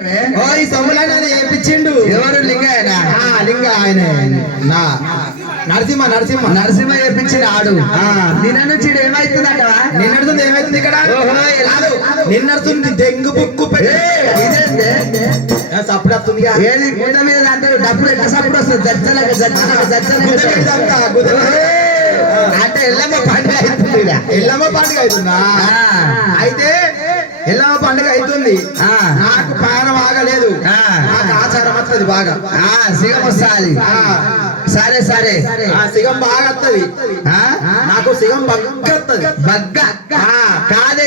ఈ సొమ్ములైన చేయించిండు. ఎవరు? లింగ ఆయన నా నరసింహ నరసింహ నరసింహ చేయించిన ఆడు. నిన్న నుంచి ఏమైతుందట? నిన్నడుతుంది ఏమైతుంది ఇక్కడ? నిన్నడుతుంది దెంగు బుక్కు సప్పుడు వస్తుంది. ఏది గుడ్డ మీద అంటే డబ్బులు ఎట్లా సప్పుడు వస్తుంది? జడ్జలకి అంటే ఎల్లమ్మ పండుగ అవుతుంది. ఎల్లమ్మ పండుగ అవుతుందా? అయితే ఎల్లమ్మ పండుగ అవుతుంది. నాకు పానం ఆగలేదు. నాకు ఆచారం వస్తుంది బాగా. సిగం వస్తుంది. సరే సరే సిగం బాగా వస్తుంది. నాకు సిగం బగ్గ వస్తుంది. బగ్గ కాదే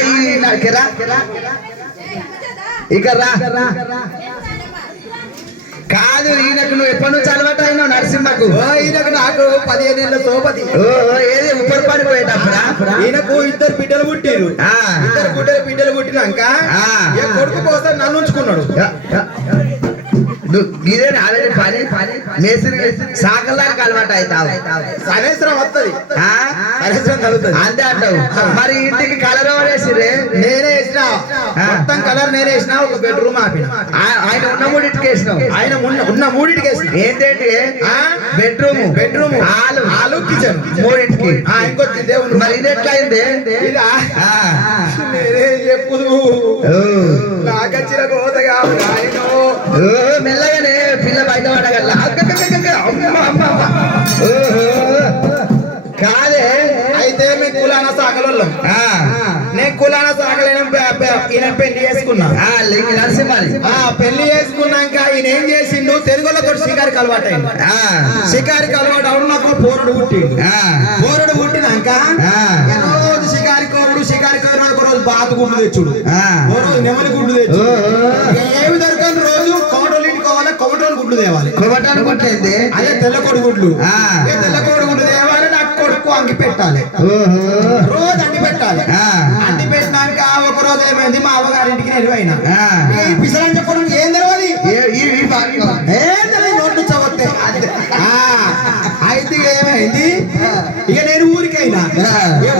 ఇక రా కాదు. ఈయనకు నువ్వు ఎప్పటి నుంచి అలవాటు అయినావు నరసింహకు? ఈయనకు నాకు 15 ఏళ్ళ సోపతి. ఏది ఉప్పర్ పని పోయేటప్పుడు ఈయనకు ఇద్దరు బిడ్డలు పుట్టిరు. ఇద్దరు బిడ్డలు పుట్టినాక కొడుకు కోసం నన్ను ఉంచుకున్నాడు. ఇదే ఆల్రెడీ పని పని మేస్త్రి సాగలాగా అలవాటు అవుతావు. సరేశ్వరం వస్తుంది. సరేశ్వరం కలుగుతుంది అంతే అంటావు. మరి ఇంటికి కలర్ వేసిరే? నేనే వేసిన. మొత్తం కలర్ నేనే వేసిన. ఒక బెడ్రూమ్ ఆపిన. ఆయన ఉన్న మూడింటికి వేసినావు. ఆయన ఉన్న మూడింటికి వేసిన. ఏంటంటే బెడ్రూమ్ హాలు కిచెన్ మూడింటికి. ఇంకొచ్చింది. మరి ఇది ఎట్లా అయింది? నేనే చెప్పుదు నాకచ్చిన కోతగా మెల్లగానే పిల్ల బయట పడగల కాదే. అయితే మీ కులానా సాగలం. నేను కులానా సాగలేను. ఈయన పెళ్లి చేసుకున్నా. పెళ్లి చేసుకున్నాక ఈయన ఏం చేసిండు? తెలుగులతో షికారికి అలవాటు అయింది. షికారికి అలవాటు అవును. నాకు పోరుడు పుట్టిండు. పోరుడు పుట్టినాక రోజు షికారి కోరుడు ఒక రోజు బాతు గుడ్లు తెచ్చుడు. ఓ రోజు నెమలి గుడ్లు తెచ్చు. ఏమి దొరకని రోజు కొమటోళ్ళు ఇంటికి పోవాలి. కొమటోళ్ళు గుడ్లు తేవాలి. కొమటాలు గుడ్లు అదే తెల్లకోడి గుడ్లు. తెల్లకోడి గుడ్లు తేవాలి. నాకు కొడుకు అంగి పెట్టాలి. రోజు అంగి పెట్టాలి. అంగి పెట్టినాక ఒక రోజు ఏమైంది? మా అవ్వగారింటికి నేను పోయినా. పిసరని చెప్పడం ఏం తెలియదు. ఏం తెలియదు. నోట్లు చదివితే అయితే ఏమైంది? ఇక నేను ఊరికైనా.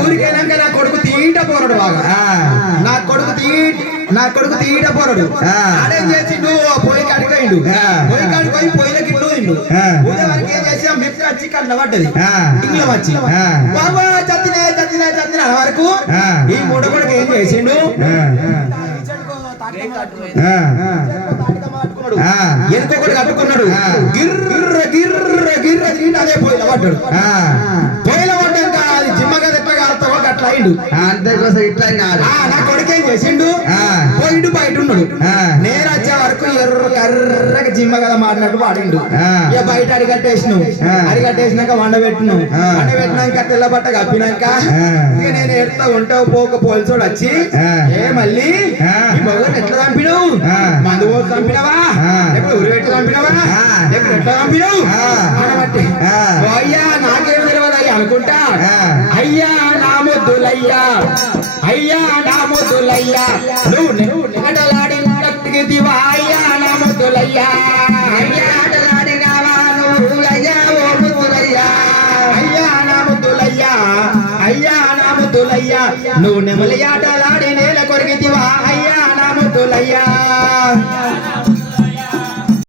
ఊరికైనాక నా కొడుకు తీట పోరడు బాగా. నా కొడుకు తీట పోరడు. ఆడేం చేసిండు? పొయ్యి కడిపోయిండు. పొయ్యి కడిపోయి పొయ్యిలో గిడ్లు తిండు. ఉదయానికి ఏం చేసి మెత్తి వచ్చి కళ్ళ పడ్డది. ఇంట్లో వచ్చి బాబా చచ్చిన వరకు ఈ మూడ కొడుకు ఏం చేసిండు? ఎనుకొకటి కట్టుకున్నాడు. గిర్ర గిర్ర గిర్ర తిండి అదే పొయ్యిలో పడ్డాడు. పొయ్యిలో పడ్డాక అది జిమ్మగా ఎట్లా కాలుతావో అట్లా అయిండు. అంతేకోసం ఇట్లా నా కొడుకు ఏం చేసిండు? పోయిండు బయట ఉన్నాడు. నేను వచ్చే వరకు ఎర్ర కర్రగా జిమ్మ కదా మాడినట్టు వాడిండు. ఇక బయట అడిగట్టేసినాక వండబెట్టినాక తెల్ల బట్ట కప్పినాక ఇక నేను ఎడతా ఉంటావు పోక పోలీసోడు వచ్చి మళ్ళీ ఈ మగని ఎట్లా చంపినావు? మందు పోసి చంపినవా? ఎప్పుడు ఉరి పెట్టి చంపినవా? ఎప్పుడు ఎట్లా చంపినావు? అనబట్టి అయ్యా నాకేం తెలియదు అయ్యా అనుకుంటా. అయ్యా నా ముద్దులయ్యా, అయ్యా నా ముద్దులయ్యా, నువ్వు ఆటలాడినట్టుగా అయ్యా నా ముద్దులయ్యా, అయ్యా ఆటలాడినావా నువ్వు అయ్యా ఓ ముద్దులయ్యా, అయ్యా నా ముద్దులయ్యా, అయ్యా నా ముద్దులయ్యా, నువ్వు నెమలి ఆటలాడి నేల కొరికితివా అయ్యా నా ముద్దులయ్యా.